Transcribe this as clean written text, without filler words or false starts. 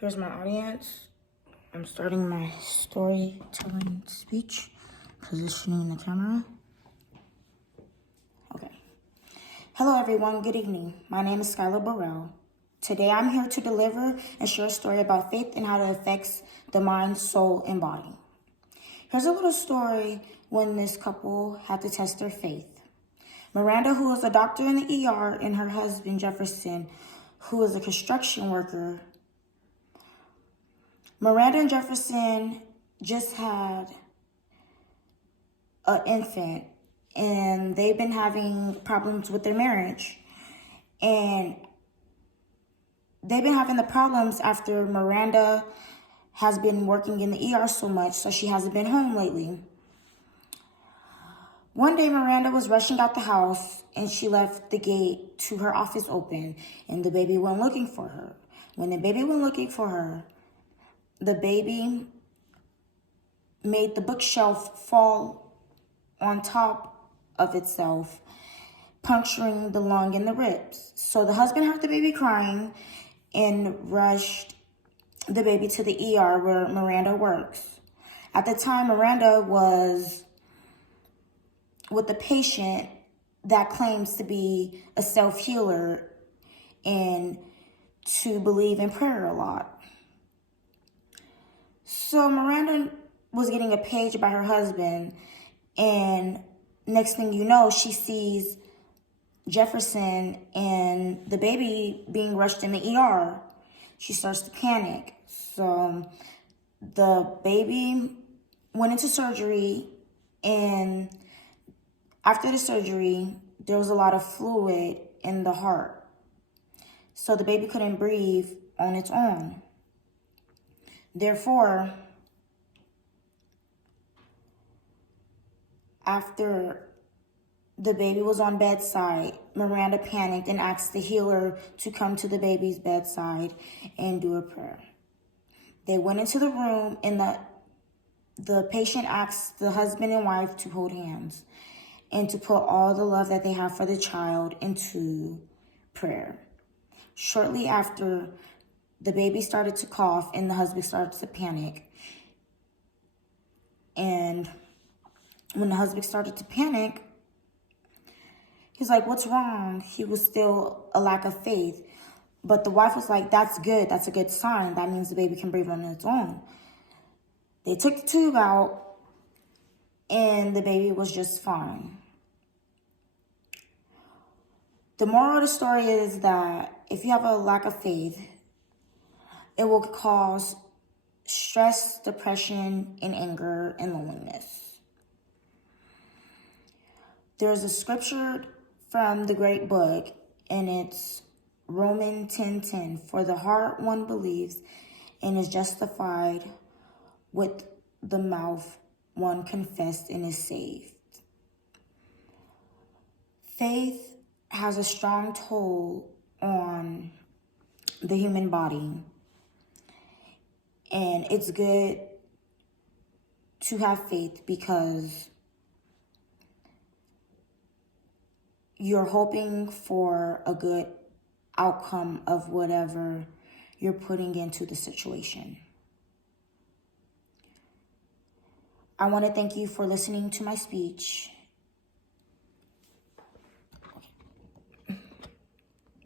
Here's my audience. I'm starting my storytelling speech, positioning the camera. Okay. Hello, everyone. Good evening. My name is Skylar Burrell. Today, I'm here to deliver and share a story about faith and how it affects the mind, soul, and body. Here's a little story when this couple had to test their faith. Miranda, who was a doctor in the ER, and her husband, Jefferson, who was a construction worker. Miranda and Jefferson just had an infant, and they've been having problems with their marriage. And they've been having the problems after Miranda has been working in the ER so much, so she hasn't been home lately. One day, Miranda was rushing out the house, and she left the gate to her office open, and the baby went looking for her. When the baby went looking for her, the baby made the bookshelf fall on top of itself, puncturing the lung and the ribs. So the husband heard the baby crying and rushed the baby to the ER where Miranda works. At the time, Miranda was with a patient that claims to be a self-healer and to believe in prayer a lot. So Miranda was getting a page about her husband, and next thing you know, she sees Jefferson and the baby being rushed in the ER. She starts to panic. So the baby went into surgery, and after the surgery, there was a lot of fluid in the heart. So the baby couldn't breathe on its own. Therefore, after the baby was on bedside, Miranda panicked and asked the healer to come to the baby's bedside and do a prayer. They went into the room, and the patient asked the husband and wife to hold hands and to put all the love that they have for the child into prayer. Shortly after, the baby started to cough and the husband started to panic. And when the husband started to panic, he's like, "What's wrong?" He was still a lack of faith. But the wife was like, "That's good. That's a good sign. That means the baby can breathe on its own." They took the tube out, and the baby was just fine. The moral of the story is that if you have a lack of faith, it will cause stress, depression, and anger, and loneliness. There's a scripture from the great book, and it's Romans 10:10. For the heart one believes and is justified, with the mouth one confessed and is saved. Faith has a strong toll on the human body, and it's good to have faith because you're hoping for a good outcome of whatever you're putting into the situation. I want to thank you for listening to my speech.